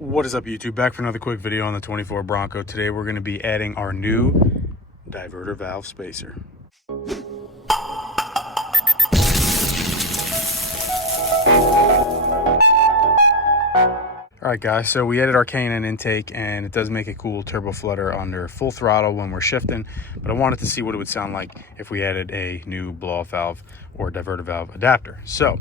What is up, YouTube? Back for another quick video on the 24 Bronco. Today we're going to be adding our new diverter valve spacer. Alright guys, so we added our K&N intake and it does make a cool turbo flutter under full throttle when we're shifting, but I wanted to see what it would sound like if we added a new blow-off valve or diverter valve adapter. So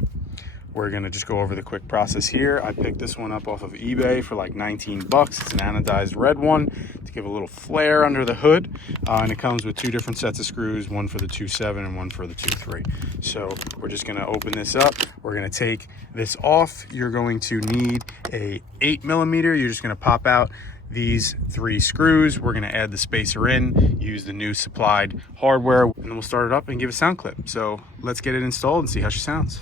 we're gonna just go over the quick process here. I picked this one up off of eBay for like 19 bucks. It's an anodized red one to give a little flare under the hood. And it comes with two different sets of screws, one for the 2.7 and one for the 2.3. So we're just gonna open this up. We're gonna take this off. You're going to need a 8mm. You're just gonna pop out these 3 screws. We're gonna add the spacer in, use the new supplied hardware, and then we'll start it up and give a sound clip. So let's get it installed and see how she sounds.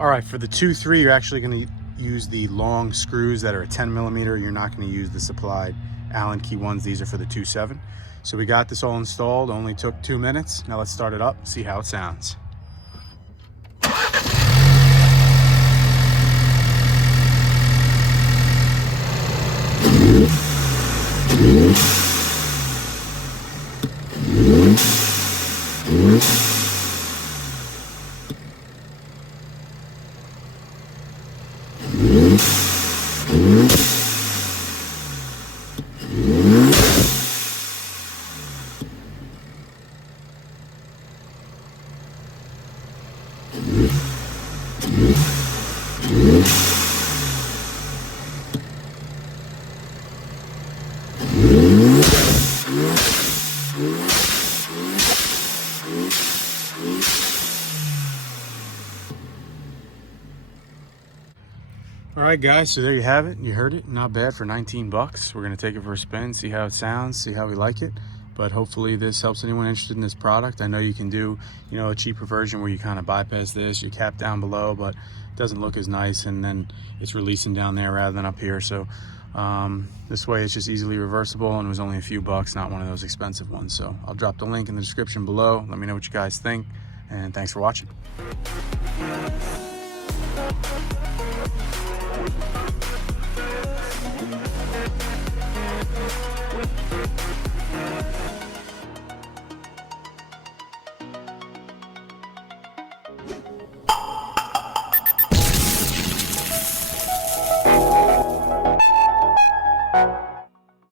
All right, for the 2.3, you're actually going to use the long screws that are a 10mm. You're not going to use the supplied Allen key ones. These are for the 2.7. So we got this all installed. Only took 2 minutes. Now let's start it up, see how it sounds. All right guys, so there you have it. You heard it. Not bad for 19 bucks. We're gonna take it for a spin, see how it sounds, see how we like it. But hopefully this helps anyone interested in this product. I know you can do, a cheaper version where you kind of bypass this, you cap down below, but it doesn't look as nice, and then it's releasing down there rather than up here. So this way it's just easily reversible, and it was only a few bucks, not one of those expensive ones. So I'll drop the link in the description below. Let me know what you guys think, and thanks for watching.